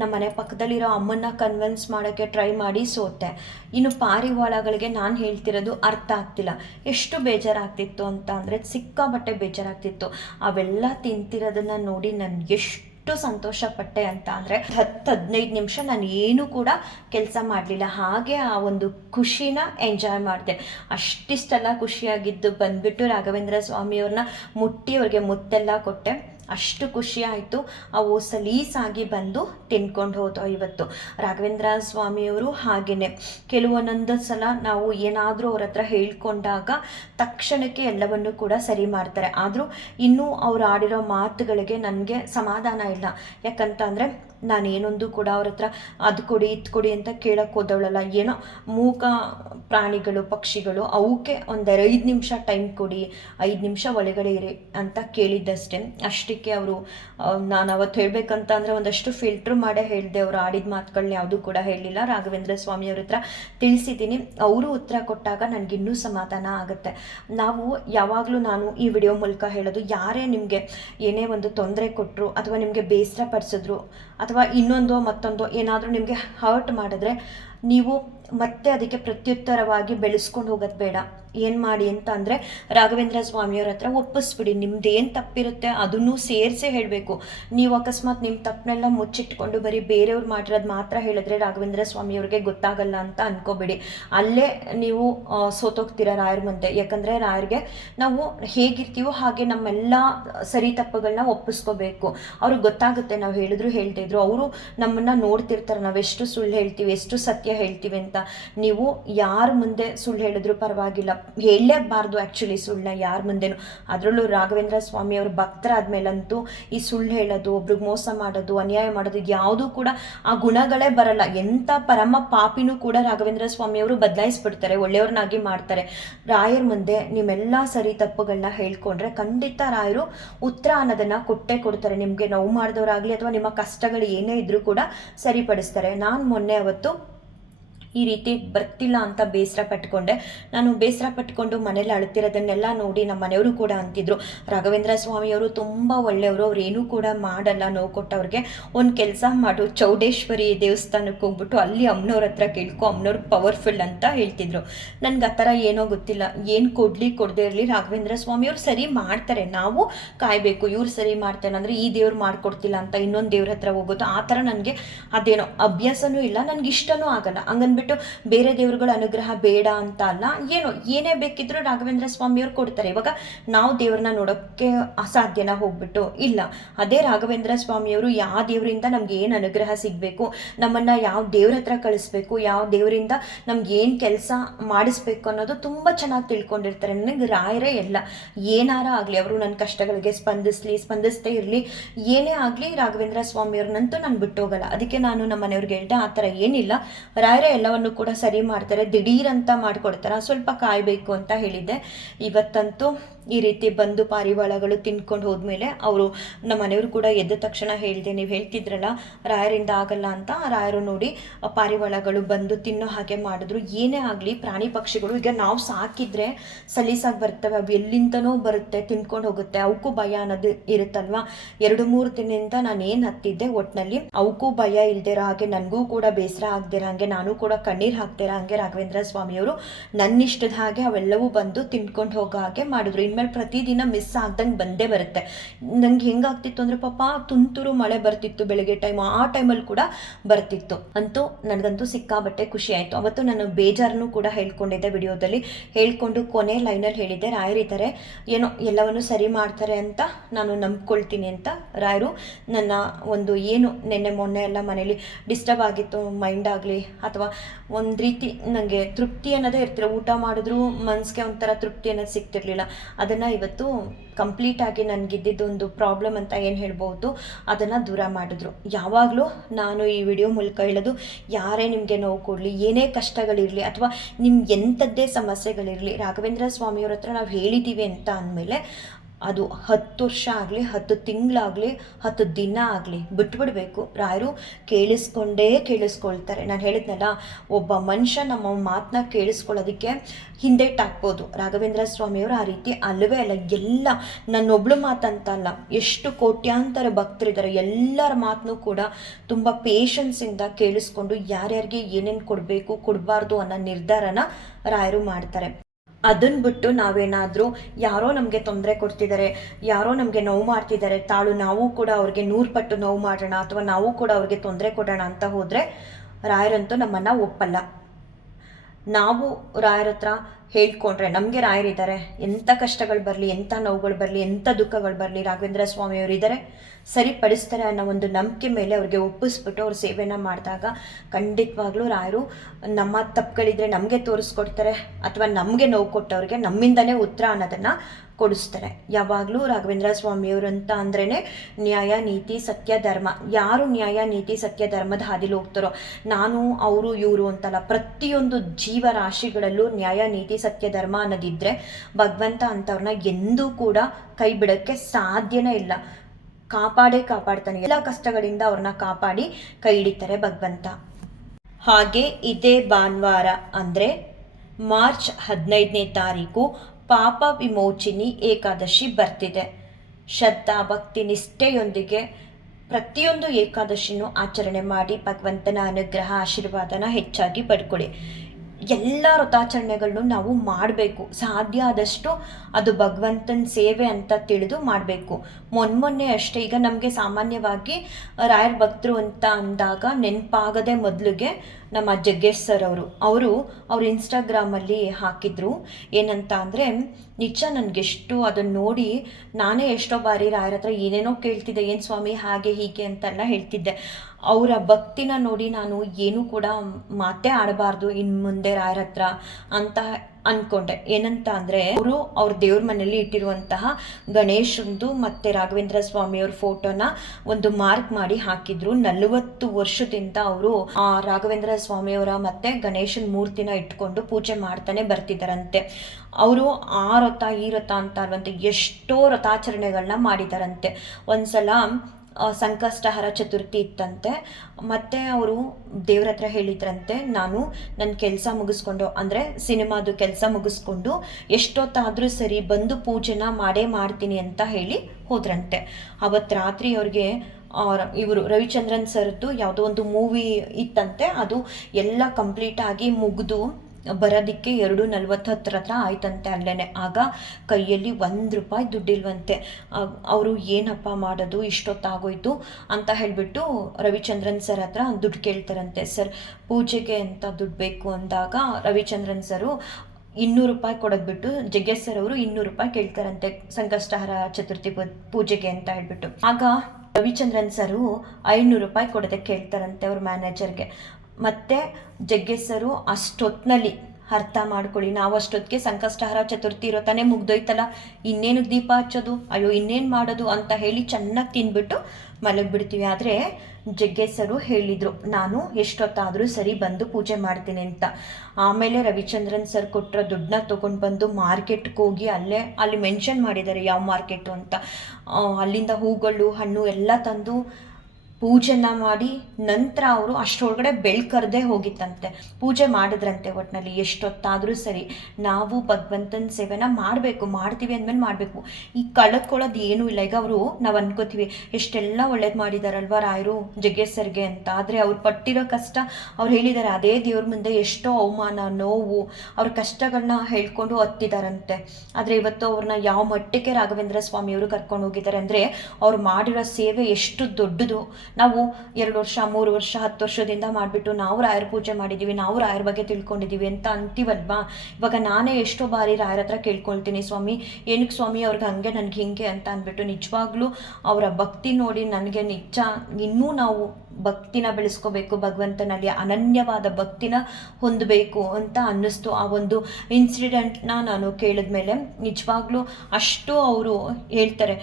ನಮ್ಮ ಮನೆ ಪಕ್ಕದಲ್ಲಿರೋ ಅಮ್ಮನ್ನ ಕನ್ವಿನ್ಸ್ ಮಾಡೋಕ್ಕೆ ಟ್ರೈ ಮಾಡಿ ಸೋತೆ. ಇನ್ನು ಪಾರಿವಾಳಗಳಿಗೆ ನಾನು ಹೇಳ್ತಿರೋದು ಅರ್ಥ ಆಗ್ತಿಲ್ಲ. ಎಷ್ಟು ಬೇಜಾರಾಗ್ತಿತ್ತು ಅಂತ ಅಂದರೆ ಸಿಕ್ಕಾಬಟ್ಟೆ ಬೇಜಾರಾಗ್ತಿತ್ತು. ಅವೆಲ್ಲ ತಿಂತಿರೋದನ್ನು ನೋಡಿ ನನಗೆಷ್ಟು ಸಂತೋಷಪಟ್ಟೆ ಅಂತ ಅಂದರೆ 10-15 ನಿಮಿಷ ನಾನು ಏನೂ ಕೂಡ ಕೆಲಸ ಮಾಡಲಿಲ್ಲ, ಹಾಗೆ ಆ ಒಂದು ಖುಷಿನ ಎಂಜಾಯ್ ಮಾಡಿದೆ. ಅಷ್ಟಿಷ್ಟೆಲ್ಲ ಖುಷಿಯಾಗಿದ್ದು ಬಂದುಬಿಟ್ಟು ರಾಘವೇಂದ್ರ ಸ್ವಾಮಿಯವ್ರನ್ನ ಮುಟ್ಟಿ ಅವ್ರಿಗೆ ಮುತ್ತೆಲ್ಲ ಕೊಟ್ಟೆ. ಅಷ್ಟು ಖುಷಿ ಆಯಿತು. ಅವು ಸಲೀಸಾಗಿ ಬಂದು ತಿನ್ಕೊಂಡು ಹೋದವು. ಇವತ್ತು ರಾಘವೇಂದ್ರ ಸ್ವಾಮಿಯವರು ಹಾಗೆಯೇ ಕೆಲವೊಂದೊಂದು ಸಲ ನಾವು ಏನಾದರೂ ಅವ್ರ ಹತ್ರ ಹೇಳ್ಕೊಂಡಾಗ ತಕ್ಷಣಕ್ಕೆ ಎಲ್ಲವನ್ನು ಕೂಡ ಸರಿ ಮಾಡ್ತಾರೆ. ಆದರೂ ಇನ್ನೂ ಅವ್ರು ಆಡಿರೋ ಮಾತುಗಳಿಗೆ ನನಗೆ ಸಮಾಧಾನ ಇಲ್ಲ. ಯಾಕಂತ ಅಂದರೆ ನಾನೇನೊಂದು ಕೂಡ ಅವ್ರ ಹತ್ರ ಅದು ಕೊಡಿ ಇದು ಕೊಡಿ ಅಂತ ಕೇಳಕ್ಕೆ ಹೋದವಳಲ್ಲ. ಏನೋ ಮೂಕ ಪ್ರಾಣಿಗಳು, ಪಕ್ಷಿಗಳು, ಅವಕ್ಕೆ ಒಂದು 5 ನಿಮಿಷ ಟೈಮ್ ಕೊಡಿ, 5 ನಿಮಿಷ ಒಳಗಡೆ ಇರಿ ಅಂತ ಕೇಳಿದ್ದಷ್ಟೇ. ಅಷ್ಟಕ್ಕೆ ಅವರು, ನಾನು ಅವತ್ತು ಹೇಳಬೇಕಂತ ಅಂದರೆ ಒಂದಷ್ಟು ಫಿಲ್ಟ್ರ್ ಮಾಡೇ ಹೇಳಿದೆ. ಅವರು ಆಡಿದ ಮಾತುಗಳನ್ನ ಯಾವುದೂ ಕೂಡ ಹೇಳಲಿಲ್ಲ. ರಾಘವೇಂದ್ರ ಸ್ವಾಮಿಯವ್ರ ಹತ್ರ ತಿಳಿಸಿದ್ದೀನಿ. ಅವರು ಉತ್ತರ ಕೊಟ್ಟಾಗ ನನಗಿನ್ನೂ ಸಮಾಧಾನ ಆಗುತ್ತೆ. ನಾವು ಯಾವಾಗಲೂ ನಾನು ಈ ವಿಡಿಯೋ ಮೂಲಕ ಹೇಳೋದು, ಯಾರೇ ನಿಮಗೆ ಏನೇ ಒಂದು ತೊಂದರೆ ಕೊಟ್ಟರು ಅಥವಾ ನಿಮಗೆ ಬೇಸರ ಪಡಿಸಿದ್ರು ಅಥವಾ ಇನ್ನೊಂದೋ ಮತ್ತೊಂದೋ ಏನಾದರೂ ನಿಮಗೆ ಹರ್ಟ್ ಮಾಡಿದ್ರೆ, ನೀವು ಮತ್ತೆ ಅದಕ್ಕೆ ಪ್ರತ್ಯುತ್ತರವಾಗಿ ಬೆಳೆಸ್ಕೊಂಡು ಹೋಗೋದು ಬೇಡ. ಏನು ಮಾಡಿ ಅಂತ ಅಂದರೆ ರಾಘವೇಂದ್ರ ಸ್ವಾಮಿಯವ್ರ ಹತ್ರ ಒಪ್ಪಿಸ್ಬಿಡಿ. ನಿಮ್ದೇನು ತಪ್ಪಿರುತ್ತೆ ಅದನ್ನು ಸೇರಿಸೇ ಹೇಳಬೇಕು. ನೀವು ಅಕಸ್ಮಾತ್ ನಿಮ್ಮ ತಪ್ಪನ್ನೆಲ್ಲ ಮುಚ್ಚಿಟ್ಕೊಂಡು ಬರೀ ಬೇರೆಯವ್ರು ಮಾಡಿರೋದು ಮಾತ್ರ ಹೇಳಿದ್ರೆ ರಾಘವೇಂದ್ರ ಸ್ವಾಮಿಯವ್ರಿಗೆ ಗೊತ್ತಾಗಲ್ಲ ಅಂತ ಅಂದ್ಕೋಬೇಡಿ. ಅಲ್ಲೇ ನೀವು ಸೋತೋಗ್ತೀರ ರಾಯರ ಮುಂದೆ. ಯಾಕಂದರೆ ರಾಯರಿಗೆ ನಾವು ಹೇಗಿರ್ತೀವೋ ಹಾಗೆ ನಮ್ಮೆಲ್ಲ ಸರಿ ತಪ್ಪುಗಳನ್ನ ಒಪ್ಪಿಸ್ಕೋಬೇಕು. ಅವ್ರಿಗೆ ಗೊತ್ತಾಗುತ್ತೆ ನಾವು ಹೇಳಿದ್ರು ಹೇಳ್ದೇ ಇದ್ರು. ಅವರು ನಮ್ಮನ್ನು ನೋಡ್ತಿರ್ತಾರೆ, ನಾವು ಎಷ್ಟು ಸುಳ್ಳು ಹೇಳ್ತೀವಿ, ಎಷ್ಟು ಸತ್ಯ ಹೇಳ್ತೀವಿ ಅಂತ. ನೀವು ಯಾರ ಮುಂದೆ ಸುಳ್ಳು ಹೇಳಿದ್ರು ಪರವಾಗಿಲ್ಲ, ಹೇಳಲೇಬಾರ್ದು ಆ್ಯಕ್ಚುಲಿ ಸುಳ್ಳನ್ನ ಯಾರ ಮುಂದೆನೂ. ಅದರಲ್ಲೂ ರಾಘವೇಂದ್ರ ಸ್ವಾಮಿಯವ್ರ ಭಕ್ತರಾದ್ಮೇಲಂತೂ ಈ ಸುಳ್ಳು ಹೇಳೋದು, ಒಬ್ರಿಗೆ ಮೋಸ ಮಾಡೋದು, ಅನ್ಯಾಯ ಮಾಡೋದು ಯಾವುದೂ ಕೂಡ ಆ ಗುಣಗಳೇ ಬರಲ್ಲ. ಎಂಥ ಪರಮ ಪಾಪಿನೂ ಕೂಡ ರಾಘವೇಂದ್ರ ಸ್ವಾಮಿಯವರು ಬದಲಾಯಿಸ್ಬಿಡ್ತಾರೆ, ಒಳ್ಳೆಯವ್ರನ್ನಾಗಿ ಮಾಡ್ತಾರೆ. ರಾಯರ ಮುಂದೆ ನಿಮ್ಮೆಲ್ಲ ಸರಿ ತಪ್ಪುಗಳನ್ನ ಹೇಳ್ಕೊಂಡ್ರೆ ಖಂಡಿತ ರಾಯರು ಉತ್ತರ ಅನ್ನೋದನ್ನು ಕೊಟ್ಟೇ ಕೊಡ್ತಾರೆ. ನಿಮಗೆ ನೋವು ಮಾಡಿದವರಾಗಲಿ ಅಥವಾ ನಿಮ್ಮ ಕಷ್ಟಗಳು ಏನೇ ಇದ್ರೂ ಕೂಡ ಸರಿಪಡಿಸ್ತಾರೆ. ನಾನು ಮೊನ್ನೆ ಅವತ್ತು ಈ ರೀತಿ ಬರ್ತಿಲ್ಲ ಅಂತ ಬೇಸರ ಪಟ್ಕೊಂಡೆ. ನಾನು ಬೇಸರ ಪಟ್ಕೊಂಡು ಮನೇಲಿ ಅಳ್ತಿರೋದನ್ನೆಲ್ಲ ನೋಡಿ ನಮ್ಮ ಮನೆಯವರು ಕೂಡ ಅಂತಿದ್ರು, ರಾಘವೇಂದ್ರ ಸ್ವಾಮಿಯವರು ತುಂಬ ಒಳ್ಳೆಯವರು, ಅವ್ರು ಏನೂ ಕೂಡ ಮಾಡಲ್ಲ ನೋವು ಕೊಟ್ಟವ್ರಿಗೆ. ಒಂದು ಕೆಲಸ ಮಾಡು, ಚೌಡೇಶ್ವರಿ ದೇವಸ್ಥಾನಕ್ಕೆ ಹೋಗ್ಬಿಟ್ಟು ಅಲ್ಲಿ ಅಮ್ಮನವ್ರ ಹತ್ರ ಕೇಳ್ಕೊ, ಅಮ್ಮನವ್ರು ಪವರ್ಫುಲ್ ಅಂತ ಹೇಳ್ತಿದ್ರು. ನನಗೆ ಆ ಥರ ಏನೋ ಗೊತ್ತಿಲ್ಲ, ಏನು ಕೊಡದೇ ಇರಲಿ ರಾಘವೇಂದ್ರ ಸ್ವಾಮಿಯವ್ರು ಸರಿ ಮಾಡ್ತಾರೆ. ನಾವು ಕಾಯಬೇಕು, ಇವ್ರು ಸರಿ ಮಾಡ್ತಾರೆ ಅಂದರೆ ಈ ದೇವ್ರು ಮಾಡ್ಕೊಡ್ತಿಲ್ಲ ಅಂತ ಇನ್ನೊಂದು ದೇವ್ರ ಹತ್ರ ಹೋಗೋದು, ಆ ಥರ ನನಗೆ ಅದೇನೋ ಅಭ್ಯಾಸನೂ ಇಲ್ಲ, ನನಗೆ ಇಷ್ಟನೂ ಆಗಲ್ಲ. ಹಂಗನ್ಬಿಟ್ಟು ಬೇರೆ ದೇವರುಗಳ ಅನುಗ್ರಹ ಬೇಡ ಅಂತ ಅಲ್ಲ, ಏನೇ ಬೇಕಿದ್ರು ರಾಘವೇಂದ್ರ ಸ್ವಾಮಿಯವ್ರು ಕೊಡ್ತಾರೆ. ಇವಾಗ ನಾವು ದೇವ್ರನ್ನ ನೋಡೋಕ್ಕೆ ಅಸಾಧ್ಯನ ಹೋಗ್ಬಿಟ್ಟು ಇಲ್ಲ, ಅದೇ ರಾಘವೇಂದ್ರ ಸ್ವಾಮಿಯವರು ಯಾವ ದೇವರಿಂದ ನಮ್ಗೆ ಏನು ಅನುಗ್ರಹ ಸಿಗಬೇಕು, ನಮ್ಮನ್ನು ಯಾವ ದೇವ್ರ ಹತ್ರ ಕಳಿಸ್ಬೇಕು, ಯಾವ ದೇವರಿಂದ ನಮ್ಗೆ ಏನು ಕೆಲಸ ಮಾಡಿಸ್ಬೇಕು ಅನ್ನೋದು ತುಂಬ ಚೆನ್ನಾಗಿ ತಿಳ್ಕೊಂಡಿರ್ತಾರೆ. ನನಗೆ ರಾಯರೇ ಎಲ್ಲ. ಏನಾರ ಆಗಲಿ ಅವರು ನನ್ನ ಕಷ್ಟಗಳಿಗೆ ಸ್ಪಂದಿಸ್ತೇ ಇರಲಿ, ಏನೇ ಆಗಲಿ ರಾಘವೇಂದ್ರ ಸ್ವಾಮಿಯವ್ರನ್ನಂತೂ ನಾನು ಬಿಟ್ಟೋಗಲ್ಲ. ಅದಕ್ಕೆ ನಾನು ನಮ್ಮ ಮನೆಯವ್ರಿಗೆ ಹೇಳ್ದೆ, ಆ ಥರ ಏನಿಲ್ಲ, ರಾಯರೇ ಎಲ್ಲವನ್ನು ಕೂಡ ಸರಿ ಮಾಡ್ತಾರೆ, ದಿಢೀರಂತ ಮಾಡಿಕೊಡ್ತಾರೆ, ಸ್ವಲ್ಪ ಕಾಯಬೇಕು ಅಂತ ಹೇಳಿದ್ದೆ. ಇವತ್ತಂತೂ ಈ ರೀತಿ ಬಂದು ಪಾರಿವಾಳಗಳು ತಿನ್ಕೊಂಡು ಹೋದ್ಮೇಲೆ ಅವರು ನಮ್ಮ ಮನೆಯವರು ಕೂಡ ಎದ್ದ ತಕ್ಷಣ ಹೇಳಿದೆ, ನೀವು ಹೇಳ್ತಿದ್ರಲ್ಲ ರಾಯರಿಂದ ಆಗಲ್ಲ ಅಂತ, ರಾಯರು ನೋಡಿ ಪಾರಿವಾಳಗಳು ಬಂದು ತಿನ್ನೋ ಹಾಗೆ ಮಾಡಿದ್ರು. ಏನೇ ಆಗಲಿ ಪ್ರಾಣಿ ಪಕ್ಷಿಗಳು ಈಗ ನಾವು ಸಾಕಿದ್ರೆ ಸಲೀಸಾಗಿ ಬರ್ತವೆ, ಅವು ಎಲ್ಲಿಂದನೋ ಬರುತ್ತೆ, ತಿನ್ಕೊಂಡು ಹೋಗುತ್ತೆ. ಅವಕ್ಕೂ ಭಯ ಅನ್ನೋದು ಇರುತ್ತಲ್ವ. 2-3 ದಿನದಿಂದ ನಾನು ಏನು ಹತ್ತಿದ್ದೆ, ಒಟ್ಟಿನಲ್ಲಿ ಅವಕ್ಕೂ ಭಯ ಇಲ್ದಿರೋ ಹಾಗೆ ನನಗೂ ಕೂಡ ಬೇಸರ ಆಗದಿರೋ ಹಾಗೆ ನಾನು ಕೂಡ ಕಣ್ಣೀರು ಹಾಕ್ತೀರಾ ಹಂಗೆ ರಾಘವೇಂದ್ರ ಸ್ವಾಮಿಯವರು ನನ್ನಿಷ್ಟದ ಹಾಗೆ ಅವೆಲ್ಲವೂ ಬಂದು ತಿನ್ಕೊಂಡು ಹೋಗೋ ಹಾಗೆ ಮಾಡಿದ್ರು. ಇನ್ಮೇಲೆ ಪ್ರತಿದಿನ ಮಿಸ್ ಆಗ್ದಂಗೆ ಬಂದೇ ಬರುತ್ತೆ. ನಂಗೆ ಹೆಂಗಾಗ್ತಿತ್ತು ಅಂದರೆ ಪಾಪ ತುಂತುರು ಮಳೆ ಬರ್ತಿತ್ತು ಬೆಳಗ್ಗೆ ಟೈಮ್, ಆ ಟೈಮಲ್ಲಿ ಕೂಡ ಬರ್ತಿತ್ತು. ಅಂತೂ ನನಗಂತೂ ಸಿಕ್ಕಾಬಟ್ಟೆ ಖುಷಿ ಆಯಿತು. ಅವತ್ತು ನಾನು ಬೇಜಾರನ್ನು ಕೂಡ ಹೇಳ್ಕೊಂಡಿದ್ದೆ ವಿಡಿಯೋದಲ್ಲಿ. ಹೇಳ್ಕೊಂಡು ಕೊನೆ ಲೈನಲ್ಲಿ ಹೇಳಿದ್ದೆ, ರಾಯರಿದ್ದಾರೆ ಏನೋ ಎಲ್ಲವನ್ನು ಸರಿ ಮಾಡ್ತಾರೆ ಅಂತ ನಾನು ನಂಬ್ಕೊಳ್ತೀನಿ ಅಂತ. ರಾಯರು ನನ್ನ ಒಂದು ಏನು ನೆನ್ನೆ ಮೊನ್ನೆ ಎಲ್ಲ ಮನೇಲಿ ಡಿಸ್ಟರ್ಬ್ ಆಗಿತ್ತು ಮೈಂಡ್ ಆಗಲಿ ಅಥವಾ ಒಂದು ರೀತಿ ನನಗೆ ತೃಪ್ತಿ ಅನ್ನೋದೇ ಇರ್ತಿಲ್ಲ, ಊಟ ಮಾಡಿದ್ರೂ ಮನಸ್ಸಿಗೆ ಒಂಥರ ತೃಪ್ತಿ ಅನ್ನೋದು ಸಿಗ್ತಿರ್ಲಿಲ್ಲ. ಅದನ್ನು ಇವತ್ತು ಕಂಪ್ಲೀಟಾಗಿ ನನಗಿದ್ದಿದ್ದೊಂದು ಪ್ರಾಬ್ಲಮ್ ಅಂತ ಏನು ಹೇಳ್ಬೋದು ಅದನ್ನು ದೂರ ಮಾಡಿದ್ರು. ಯಾವಾಗಲೂ ನಾನು ಈ ವಿಡಿಯೋ ಮೂಲಕ ಹೇಳೋದು, ಯಾರೇ ನಿಮಗೆ ನೋವು ಕೊಡಲಿ, ಏನೇ ಕಷ್ಟಗಳಿರಲಿ ಅಥವಾ ನಿಮ್ಗೆ ಎಂಥದ್ದೇ ಸಮಸ್ಯೆಗಳಿರಲಿ, ರಾಘವೇಂದ್ರ ಸ್ವಾಮಿಯವ್ರ ಹತ್ರ ನಾವು ಹೇಳಿದ್ದೀವಿ ಅಂತ ಅಂದಮೇಲೆ ಅದು 10 ವರ್ಷ ಆಗಲಿ 10 ತಿಂಗಳಾಗಲಿ 10 ದಿನ ಆಗಲಿ ಬಿಟ್ಬಿಡ್ಬೇಕು. ರಾಯರು ಕೇಳಿಸ್ಕೊಳ್ತಾರೆ. ನಾನು ಹೇಳಿದ್ನಲ್ಲ, ಒಬ್ಬ ಮನುಷ್ಯ ನಮ್ಮ ಮಾತನ್ನ ಕೇಳಿಸ್ಕೊಳ್ಳೋದಕ್ಕೆ ಹಿಂದೇಟಾಕ್ಬೋದು, ರಾಘವೇಂದ್ರ ಸ್ವಾಮಿಯವರು ಆ ರೀತಿ ಅಲ್ಲವೇ ಅಲ್ಲ. ಎಲ್ಲ ನನ್ನೊಬ್ಳು ಮಾತಂತಲ್ಲ, ಎಷ್ಟು ಕೋಟ್ಯಾಂತರ ಭಕ್ತರಿದ್ದಾರೆ, ಎಲ್ಲರ ಮಾತನ್ನು ಕೂಡ ತುಂಬ ಪೇಷನ್ಸಿಂದ ಕೇಳಿಸ್ಕೊಂಡು ಯಾರ್ಯಾರಿಗೆ ಏನೇನು ಕೊಡಬೇಕು ಕೊಡಬಾರ್ದು ಅನ್ನೋ ನಿರ್ಧಾರನ ರಾಯರು ಮಾಡ್ತಾರೆ. ಅದನ್ನು ಬಿಟ್ಟು ನಾವೇನಾದರೂ ಯಾರೋ ನಮಗೆ ತೊಂದರೆ ಕೊಡ್ತಿದ್ದಾರೆ, ಯಾರೋ ನಮಗೆ ನೋವು ಮಾಡ್ತಿದ್ದಾರೆ, ತಾಳು ನಾವು ಕೂಡ ಅವ್ರಿಗೆ 100 ಪಟ್ಟು ನೋವು ಮಾಡೋಣ ಅಥವಾ ನಾವು ಕೂಡ ಅವ್ರಿಗೆ ತೊಂದರೆ ಕೊಡೋಣ ಅಂತ ಹೋದರೆ ರಾಯರಂತೂ ನಮ್ಮನ್ನು ಒಪ್ಪಲ್ಲ. ನಾವು ರಾಯರ ಹತ್ರ ಹೇಳ್ಕೊಂಡ್ರೆ ನಮಗೆ ರಾಯರಿದ್ದಾರೆ, ಎಂಥ ಕಷ್ಟಗಳು ಬರಲಿ, ಎಂಥ ನೋವುಗಳು ಬರಲಿ, ಎಂಥ ದುಃಖಗಳು ಬರಲಿ, ರಾಘವೇಂದ್ರ ಸ್ವಾಮಿಯವರು ಇದ್ದಾರೆ, ಸರಿಪಡಿಸ್ತಾರೆ ಅನ್ನೋ ಒಂದು ನಂಬಿಕೆ ಮೇಲೆ ಅವ್ರಿಗೆ ಒಪ್ಪಿಸ್ಬಿಟ್ಟು ಅವ್ರ ಸೇವೆನ ಮಾಡಿದಾಗ ಖಂಡಿತವಾಗ್ಲೂ ರಾಯರು ನಮ್ಮ ತಪ್ಪುಗಳಿದ್ರೆ ನಮಗೆ ತೋರಿಸ್ಕೊಡ್ತಾರೆ ಅಥವಾ ನಮಗೆ ನೋವು ಕೊಟ್ಟವ್ರಿಗೆ ನಮ್ಮಿಂದನೇ ಉತ್ತರ ಅನ್ನೋದನ್ನು ಕೊಡಿಸ್ತಾರೆ. ಯಾವಾಗಲೂ ರಾಘವೇಂದ್ರ ಸ್ವಾಮಿಯವರು ಅಂತ ಅಂದ್ರೇ ನ್ಯಾಯ ನೀತಿ ಸತ್ಯ ಧರ್ಮ. ಯಾರು ನ್ಯಾಯ ನೀತಿ ಸತ್ಯ ಧರ್ಮದ ಹಾದಿಲಿ ಹೋಗ್ತಾರೋ, ನಾನು ಅವರು ಇವರು ಅಂತಲ್ಲ, ಪ್ರತಿಯೊಂದು ಜೀವರಾಶಿಗಳಲ್ಲೂ ನ್ಯಾಯ ನೀತಿ ಸತ್ಯ ಧರ್ಮ ಅನ್ನೋದಿದ್ದರೆ ಭಗವಂತ ಅಂಥವ್ರನ್ನ ಎಂದೂ ಕೂಡ ಕೈ ಬಿಡೋಕ್ಕೆ ಸಾಧ್ಯನೇ ಇಲ್ಲ. ಕಾಪಾಡ್ತಾನೆ. ಎಲ್ಲ ಕಷ್ಟಗಳಿಂದ ಅವ್ರನ್ನ ಕಾಪಾಡಿ ಕೈ ಹಿಡಿತಾರೆ ಭಗವಂತ. ಹಾಗೆ ಇದೇ ಭಾನುವಾರ ಅಂದರೆ ಮಾರ್ಚ್ 15ನೇ ತಾರೀಕು ಪಾಪ ವಿಮೋಚಿನಿ ಏಕಾದಶಿ ಬರ್ತಿದೆ. ಶ್ರದ್ಧಾ ಭಕ್ತಿ ನಿಷ್ಠೆಯೊಂದಿಗೆ ಪ್ರತಿಯೊಂದು ಏಕಾದಶಿನೂ ಆಚರಣೆ ಮಾಡಿ ಭಗವಂತನ ಅನುಗ್ರಹ ಆಶೀರ್ವಾದನ ಹೆಚ್ಚಾಗಿ ಪಡ್ಕೊಳ್ಳಿ. ಎಲ್ಲ ವ್ರತಾಚರಣೆಗಳನ್ನು ನಾವು ಮಾಡಬೇಕು, ಸಾಧ್ಯ ಆದಷ್ಟು ಅದು ಭಗವಂತನ ಸೇವೆ ಅಂತ ತಿಳಿದು ಮಾಡಬೇಕು. ಮೊನ್ನೆ ಅಷ್ಟೇ, ಈಗ ನಮಗೆ ಸಾಮಾನ್ಯವಾಗಿ ರಾಯರ ಭಕ್ತರು ಅಂತ ಅಂದಾಗ ನೆನಪಾಗದೆ ಮೊದಲಿಗೆ ನಮ್ಮ ಜಗ್ಗೇಶ್ ಸರ್ ಅವರು ಇನ್ಸ್ಟಾಗ್ರಾಮಲ್ಲಿ ಹಾಕಿದ್ರು ಏನಂತ ಅಂದರೆ, ನಿಜ ನನಗೆಷ್ಟು ಅದನ್ನು ನೋಡಿ ನಾನೇ ಎಷ್ಟೋ ಬಾರಿ ರಾಯರ ಹತ್ರ ಏನೇನೋ ಕೇಳ್ತಿದ್ದೆ, ಏನು ಸ್ವಾಮಿ ಹಾಗೆ ಹೀಗೆ ಅಂತೆಲ್ಲ ಹೇಳ್ತಿದ್ದೆ. ಅವರ ಭಕ್ತಿನ ನೋಡಿ ನಾನು ಏನೂ ಕೂಡ ಮಾತೇ ಆಡಬಾರ್ದು ಇನ್ನು ಮುಂದೆ ರಾಯರ ಹತ್ರ ಅಂತ ಅಂದ್ಕೊಂಡೆ. ಏನಂತ ಅಂದರೆ, ಅವ್ರ ದೇವ್ರ ಮನೆಯಲ್ಲಿ ಇಟ್ಟಿರುವಂತಹ ಗಣೇಶಂದು ಮತ್ತು ರಾಘವೇಂದ್ರ ಸ್ವಾಮಿಯವ್ರ ಫೋಟೋನ ಒಂದು ಮಾರ್ಕ್ ಮಾಡಿ ಹಾಕಿದ್ರು. 40 ವರ್ಷದಿಂದ ಅವರು ಆ ರಾಘವೇಂದ್ರ ಸ್ವಾಮಿಯವರ ಮತ್ತು ಗಣೇಶನ ಮೂರ್ತಿನ ಇಟ್ಕೊಂಡು ಪೂಜೆ ಮಾಡ್ತಾನೆ ಬರ್ತಿದ್ದಾರಂತೆ. ಅವರು ಆ ವ್ರತ ಈ ವ್ರತ ಅಂತ ಅಲ್ವಂತೆ ಎಷ್ಟೋ ವ್ರತಾಚರಣೆಗಳನ್ನ ಮಾಡಿದಾರಂತೆ. ಒಂದ್ಸಲ ಸಂಕಷ್ಟಹರ ಚತುರ್ಥಿ ಇತ್ತಂತೆ, ಮತ್ತು ಅವರು ದೇವ್ರ ಹತ್ರ ಹೇಳಿದ್ರಂತೆ, ನಾನು ನನ್ನ ಕೆಲಸ ಮುಗಿಸ್ಕೊಂಡು ಅಂದರೆ ಸಿನಿಮಾದು ಕೆಲಸ ಮುಗಿಸ್ಕೊಂಡು ಎಷ್ಟೊತ್ತಾದರೂ ಸರಿ ಬಂದು ಪೂಜೆನ ಮಾಡೇ ಮಾಡ್ತೀನಿ ಅಂತ ಹೇಳಿ ಹೋದ್ರಂತೆ. ಅವತ್ತು ರಾತ್ರಿ ಅವ್ರಿಗೆ ಇವರು ರವಿಚಂದ್ರನ್ ಸರ್ದು ಯಾವುದೋ ಒಂದು ಮೂವಿ ಇತ್ತಂತೆ, ಅದು ಎಲ್ಲ ಕಂಪ್ಲೀಟಾಗಿ ಮುಗಿದು ಬರೋದಕ್ಕೆ 2:40 ಹತ್ರ ಆಯ್ತಂತೆ ಅಲ್ಲೇನೆ. ಆಗ ಕೈಯಲ್ಲಿ ₹1 ದುಡ್ಡಿಲ್ವಂತೆ. ಅವರು ಏನಪ್ಪ ಮಾಡೋದು, ಇಷ್ಟೊತ್ತಾಗೋಯ್ತು ಅಂತ ಹೇಳಿಬಿಟ್ಟು ರವಿಚಂದ್ರನ್ ಸರ್ ಹತ್ರ ದುಡ್ಡು ಕೇಳ್ತಾರಂತೆ. ಸರ್ ಪೂಜೆಗೆ ಅಂತ ದುಡ್ಡು ಬೇಕು ಅಂದಾಗ ರವಿಚಂದ್ರನ್ ಸರು ₹200 ಕೊಡೋದ್ಬಿಟ್ಟು ಜಗ್ಗೇಶ್ ಸರ್ ಅವರು ₹200 ಕೇಳ್ತಾರಂತೆ ಸಂಕಷ್ಟಹರ ಚತುರ್ಥಿ ಪೂಜೆಗೆ ಅಂತ ಹೇಳ್ಬಿಟ್ಟು. ಆಗ ರವಿಚಂದ್ರನ್ ಸರು ₹500 ಕೊಡೋದಕ್ಕೆ ಕೇಳ್ತಾರಂತೆ ಅವ್ರ ಮ್ಯಾನೇಜರ್ಗೆ. ಮತ್ತು ಜಗ್ಗೇಶ್ ಸರು ಅಷ್ಟೊತ್ತಿನಲ್ಲಿ ಅರ್ಥ ಮಾಡ್ಕೊಳ್ಳಿ, ನಾವು ಅಷ್ಟೊತ್ತಿಗೆ ಸಂಕಷ್ಟಹರ ಚತುರ್ಥಿ ಇರೋ ತಾನೇ ಮುಗ್ದೋಯ್ತಲ್ಲ, ಇನ್ನೇನು ದೀಪ ಹಚ್ಚೋದು, ಅಯ್ಯೋ ಇನ್ನೇನು ಮಾಡೋದು ಅಂತ ಹೇಳಿ ಚೆನ್ನಾಗಿ ತಿಂದ್ಬಿಟ್ಟು ಮಲಗಿಬಿಡ್ತೀವಿ. ಆದರೆ ಜಗ್ಗೇಶ್ ಸರು ಹೇಳಿದರು, ನಾನು ಎಷ್ಟೊತ್ತಾದರೂ ಸರಿ ಬಂದು ಪೂಜೆ ಮಾಡ್ತೀನಿ ಅಂತ. ಆಮೇಲೆ ರವಿಚಂದ್ರನ್ ಸರ್ ಕೊಟ್ಟರೋ ದುಡ್ಡನ್ನ ತೊಗೊಂಡು ಬಂದು ಮಾರ್ಕೆಟ್ಗೆ ಹೋಗಿ ಅಲ್ಲಿ ಮೆನ್ಷನ್ ಮಾಡಿದ್ದಾರೆ ಯಾವ ಮಾರ್ಕೆಟು ಅಂತ. ಅಲ್ಲಿಂದ ಹೂಗಳು ಹಣ್ಣು ಎಲ್ಲ ತಂದು ಪೂಜೆನ ಮಾಡಿ ನಂತರ ಅವರು ಅಷ್ಟರೊಳಗಡೆ ಬೆಳ್ಕರ್ದೇ ಹೋಗಿತ್ತಂತೆ. ಪೂಜೆ ಮಾಡಿದ್ರಂತೆ. ಒಟ್ಟಿನಲ್ಲಿ ಎಷ್ಟೊತ್ತಾದರೂ ಸರಿ ನಾವು ಭಗವಂತನ ಸೇವೆನ ಮಾಡಬೇಕು, ಮಾಡ್ತೀವಿ ಅಂದಮೇಲೆ ಮಾಡಬೇಕು. ಈ ಕಳ್ಕೊಳ್ಳೋದು ಏನೂ ಇಲ್ಲ. ಈಗ ಅವರು ನಾವು ಅನ್ಕೋತೀವಿ ಎಷ್ಟೆಲ್ಲ ಒಳ್ಳೇದು ಮಾಡಿದಾರಲ್ವ ರಾಯರು ಜಗ್ಗೇಶ್ವರ್ಗೆ ಅಂತ. ಆದರೆ ಅವ್ರು ಪಟ್ಟಿರೋ ಕಷ್ಟ ಅವ್ರು ಹೇಳಿದ್ದಾರೆ. ಅದೇ ದೇವ್ರ ಮುಂದೆ ಎಷ್ಟೋ ಅವಮಾನ, ನೋವು, ಅವ್ರ ಕಷ್ಟಗಳನ್ನ ಹೇಳ್ಕೊಂಡು ಹತ್ತಿದಾರಂತೆ. ಆದರೆ ಇವತ್ತು ಅವ್ರನ್ನ ಯಾವ ಮಟ್ಟಕ್ಕೆ ರಾಘವೇಂದ್ರ ಸ್ವಾಮಿಯವರು ಕರ್ಕೊಂಡು ಹೋಗಿದ್ದಾರೆ ಅಂದರೆ ಅವ್ರು ಮಾಡಿರೋ ಸೇವೆ ಎಷ್ಟು ದೊಡ್ಡದು. ನಾವು 2 ವರ್ಷ 3 ವರ್ಷ 10 ವರ್ಷದಿಂದ ಮಾಡಿಬಿಟ್ಟು ನಾವು ರಾಯರ ಪೂಜೆ ಮಾಡಿದ್ದೀವಿ, ನಾವು ರಾಯರ ಬಗ್ಗೆ ತಿಳ್ಕೊಂಡಿದ್ದೀವಿ ಅಂತ ಅಂತೀವಲ್ವಾ. ಇವಾಗ ನಾನೇ ಎಷ್ಟೋ ಬಾರಿ ರಾಯರ ಹತ್ರ ಕೇಳ್ಕೊಳ್ತೀನಿ, ಸ್ವಾಮಿ ಏನಕ್ಕೆ ಸ್ವಾಮಿ ಅವ್ರಿಗೆ ಹಂಗೆ ನನಗೆ ಹಿಂಗೆ ಅಂತ ಅಂದ್ಬಿಟ್ಟು. ನಿಜವಾಗ್ಲೂ ಅವರ ಭಕ್ತಿ ನೋಡಿ ನನಗೆ ನಿಜ ಇನ್ನೂ ನಾವು ಭಕ್ತಿನ ಬೆಳೆಸ್ಕೋಬೇಕು, ಭಗವಂತನಲ್ಲಿ ಅನನ್ಯವಾದ ಭಕ್ತಿನ ಹೊಂದಬೇಕು ಅಂತ ಅನ್ನಿಸ್ತು. ಆ ಒಂದು ಇನ್ಸಿಡೆಂಟ್ನ ನಾನು ಕೇಳಿದ್ಮೇಲೆ ನಿಜವಾಗ್ಲೂ ಅಷ್ಟು ಅವರು ಹೇಳ್ತಾರೆ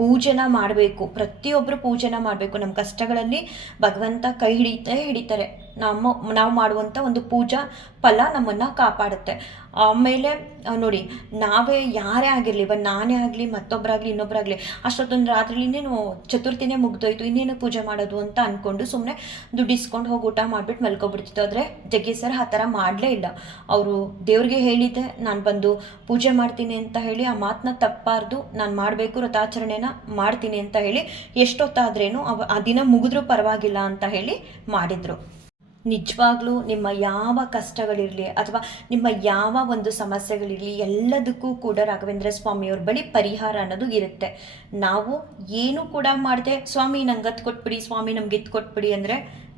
ಪೂಜೆನ ಮಾಡಬೇಕು, ಪ್ರತಿಯೊಬ್ಬರು ಪೂಜೆನ ಮಾಡಬೇಕು. ನಮ್ಮ ಕಷ್ಟಗಳಲ್ಲಿ ಭಗವಂತ ಕೈ ಹಿಡಿತಾರೆ. ನಾವು ಮಾಡುವಂಥ ಒಂದು ಪೂಜಾ ಫಲ ನಮ್ಮನ್ನು ಕಾಪಾಡುತ್ತೆ. ಆಮೇಲೆ ನೋಡಿ, ನಾವೇ ಯಾರೇ ಆಗಿರಲಿ, ಇವಾಗ ನಾನೇ ಆಗಲಿ ಮತ್ತೊಬ್ಬರಾಗಲಿ ಇನ್ನೊಬ್ಬರಾಗಲಿ ಅಷ್ಟೊತ್ತೊಂದು ರಾತ್ರಿಲಿ ಇನ್ನೇನು ಚತುರ್ಥಿನೇ ಮುಗ್ದೋಯ್ತು, ಇನ್ನೇನು ಪೂಜೆ ಮಾಡೋದು ಅಂತ ಅಂದ್ಕೊಂಡು ಸುಮ್ಮನೆ ದುಡ್ಡು ಇಸ್ಕೊಂಡು ಹೋಗಿ ಊಟ ಮಾಡಿಬಿಟ್ಟು ಮಲ್ಕೊಬಿಡ್ತಿತ್ತು. ಆದರೆ ಜಗ್ಗಿ ಸರ್ ಆ ಥರ ಮಾಡಲೇ ಇಲ್ಲ. ಅವರು ದೇವ್ರಿಗೆ ಹೇಳಿದ್ದೆ ನಾನು ಬಂದು ಪೂಜೆ ಮಾಡ್ತೀನಿ ಅಂತ ಹೇಳಿ, ಆ ಮಾತನ್ನ ತಪ್ಪಾರ್ದು ನಾನು ಮಾಡಬೇಕು, ವ್ರತಾಚರಣೆನ ಮಾಡ್ತೀನಿ ಅಂತ ಹೇಳಿ ಎಷ್ಟೊತ್ತಾದ್ರೇನು ಆ ದಿನ ಮುಗಿದ್ರೂ ಪರವಾಗಿಲ್ಲ ಅಂತ ಹೇಳಿ ಮಾಡಿದರು. ನಿಜವಾಗ್ಲೂ ನಿಮ್ಮ ಯಾವ ಕಷ್ಟಗಳಿರಲಿ ಅಥವಾ ನಿಮ್ಮ ಯಾವ ಒಂದು ಸಮಸ್ಯೆಗಳಿರಲಿ ಎಲ್ಲದಕ್ಕೂ ಕೂಡ ರಾಘವೇಂದ್ರ ಸ್ವಾಮಿಯವ್ರ ಬಳಿ ಪರಿಹಾರ ಅನ್ನೋದು ಇರುತ್ತೆ. ನಾವು ಏನು ಕೂಡ ಮಾಡದೆ ಸ್ವಾಮಿ ನಂಗೆ ಅದು ಕೊಟ್ಬಿಡಿ, ಸ್ವಾಮಿ ನಮ್ಗೆ ಇದು ಕೊಟ್ಬಿಡಿ ಅಂದರೆ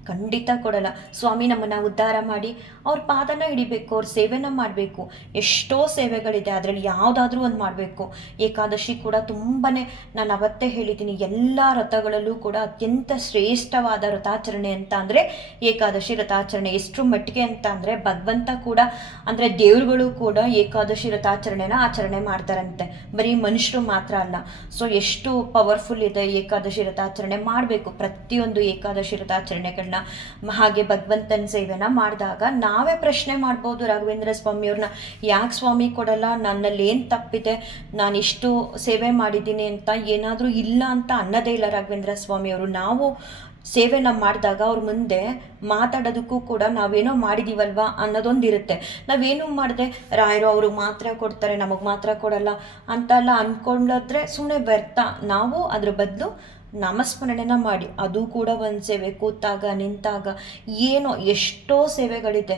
ಖಂಡಿತ ಕೊಡಲ್ಲ. ಸ್ವಾಮಿ ನಮ್ಮನ್ನು ಉದ್ಧಾರ ಮಾಡಿ ಅವ್ರ ಪಾದನ ಹಿಡಿಬೇಕು, ಅವ್ರ ಸೇವೆನ ಮಾಡಬೇಕು. ಎಷ್ಟೋ ಸೇವೆಗಳಿದೆ, ಅದರಲ್ಲಿ ಯಾವುದಾದ್ರೂ ಒಂದು ಮಾಡಬೇಕು. ಏಕಾದಶಿ ಕೂಡ ತುಂಬಾ, ನಾನು ಅವತ್ತೇ ಹೇಳಿದ್ದೀನಿ, ಎಲ್ಲ ವ್ರತಗಳಲ್ಲೂ ಕೂಡ ಅತ್ಯಂತ ಶ್ರೇಷ್ಠವಾದ ವ್ರತಾಚರಣೆ ಅಂತ ಅಂದರೆ ಏಕಾದಶಿ ವ್ರತಾಚರಣೆ. ಎಷ್ಟರ ಮಟ್ಟಿಗೆ ಅಂತ ಅಂದರೆ ಭಗವಂತ ಕೂಡ ಅಂದರೆ ದೇವ್ರುಗಳು ಕೂಡ ಏಕಾದಶಿ ವ್ರತಾಚರಣೆನ ಆಚರಣೆ ಮಾಡ್ತಾರಂತೆ, ಬರೀ ಮನುಷ್ಯರು ಮಾತ್ರ ಅಲ್ಲ. ಸೊ ಎಷ್ಟು ಪವರ್ಫುಲ್ ಇದೆ ಏಕಾದಶಿ ವ್ರತಾಚರಣೆ. ಮಾಡಬೇಕು ಪ್ರತಿಯೊಂದು ಏಕಾದಶಿ ವ್ರತಾಚರಣೆಗಳನ್ನ. ಹಾಗೆ ಭಗವಂತನ ಸೇವೆನ ಮಾಡಿದಾಗ ನಾವೇ ಪ್ರಶ್ನೆ ಮಾಡ್ಬೋದು ರಾಘವೇಂದ್ರ ಸ್ವಾಮಿಯವ್ರನ್ನ, ಯಾಕೆ ಸ್ವಾಮಿ ಕೊಡಲ್ಲ, ನನ್ನಲ್ಲಿ ಏನು ತಪ್ಪಿದೆ, ನಾನು ಇಷ್ಟು ಸೇವೆ ಮಾಡಿದ್ದೀನಿ ಅಂತ ಏನಾದರೂ ಇಲ್ಲ ಅಂತ ಅನ್ನೋದೇ ಇಲ್ಲ ರಾಘವೇಂದ್ರ ಸ್ವಾಮಿಯವರು. ನಾವು ಸೇವೆನ ಮಾಡಿದಾಗ ಅವ್ರ ಮುಂದೆ ಮಾತಾಡೋದಕ್ಕೂ ಕೂಡ ನಾವೇನೋ ಮಾಡಿದೀವಲ್ವಾ ಅನ್ನೋದೊಂದಿರುತ್ತೆ. ನಾವೇನು ಮಾಡಿದೆ ರಾಯರು ಅವ್ರಿಗೆ ಮಾತ್ರ ಕೊಡ್ತಾರೆ, ನಮಗೆ ಮಾತ್ರ ಕೊಡಲ್ಲ ಅಂತೆಲ್ಲ ಅಂದ್ಕೊಂಡ್ರೆ ಸುಮ್ಮನೆ ವ್ಯರ್ಥ. ನಾವು ಅದ್ರ ಬದಲು ನಾಮಸ್ಮರಣೆನ ಮಾಡಿ, ಅದು ಕೂಡ ಒಂದು ಸೇವೆ. ಕೂತಾಗ ನಿಂತಾಗ ಏನೋ ಎಷ್ಟೋ ಸೇವೆಗಳಿದೆ.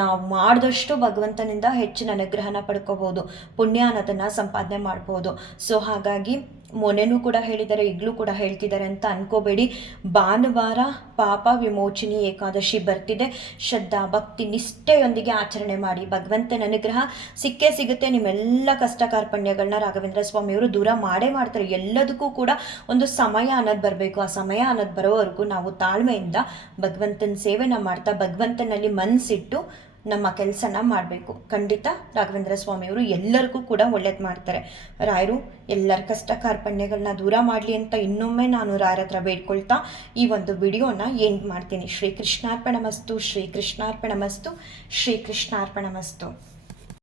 ನಾವು ಮಾಡಿದಷ್ಟು ಭಗವಂತನಿಂದ ಹೆಚ್ಚಿನ ಅನುಗ್ರಹನ ಪಡ್ಕೋಬೋದು, ಪುಣ್ಯ ಅನ್ನೋದನ್ನು ಸಂಪಾದನೆ ಮಾಡ್ಬೋದು. ಸೊ ಹಾಗಾಗಿ ಮೊನ್ನೆನೂ ಕೂಡ ಹೇಳಿದ್ದಾರೆ, ಈಗಲೂ ಕೂಡ ಹೇಳ್ತಿದ್ದಾರೆ ಅಂತ ಅನ್ಕೋಬೇಡಿ. ಭಾನುವಾರ ಪಾಪ ವಿಮೋಚಿನಿ ಏಕಾದಶಿ ಬರ್ತಿದೆ. ಶ್ರದ್ಧಾ ಭಕ್ತಿ ನಿಷ್ಠೆಯೊಂದಿಗೆ ಆಚರಣೆ ಮಾಡಿ, ಭಗವಂತನ ಅನುಗ್ರಹ ಸಿಕ್ಕೇ ಸಿಗುತ್ತೆ. ನಿಮ್ಮೆಲ್ಲ ಕಷ್ಟ ಕಾರ್ಪಣ್ಯಗಳನ್ನ ರಾಘವೇಂದ್ರ ಸ್ವಾಮಿಯವರು ದೂರ ಮಾಡೇ ಮಾಡ್ತಾರೆ. ಎಲ್ಲದಕ್ಕೂ ಕೂಡ ಒಂದು ಸಮಯ ಅನ್ನೋದು ಬರಬೇಕು. ಆ ಸಮಯ ಅನ್ನೋದು ಬರೋವರೆಗೂ ನಾವು ತಾಳ್ಮೆಯಿಂದ ಭಗವಂತನ ಸೇವೆನ ಮಾಡ್ತಾ ಭಗವಂತನಲ್ಲಿ ಮನಸ್ಸಿಟ್ಟು ನಮ್ಮ ಕೆಲಸನ ಮಾಡಬೇಕು. ಖಂಡಿತ ರಾಘವೇಂದ್ರ ಸ್ವಾಮಿಯವರು ಎಲ್ಲರಿಗೂ ಕೂಡ ಒಳ್ಳೇದು ಮಾಡ್ತಾರೆ. ರಾಯರು ಎಲ್ಲರ ಕಷ್ಟ ಕಾರ್ಪಣ್ಯಗಳನ್ನ ದೂರ ಮಾಡಲಿ ಅಂತ ಇನ್ನೊಮ್ಮೆ ನಾನು ರಾಯರ ಹತ್ರ ಬೇಡ್ಕೊಳ್ತಾ ಈ ಒಂದು ವಿಡಿಯೋನ ಎಂಡ್ ಮಾಡ್ತೀನಿ. ಶ್ರೀ ಕೃಷ್ಣಾರ್ಪಣಮಸ್ತು, ಶ್ರೀ ಕೃಷ್ಣಾರ್ಪಣಮಸ್ತು, ಶ್ರೀ ಕೃಷ್ಣಾರ್ಪಣಮಸ್ತು.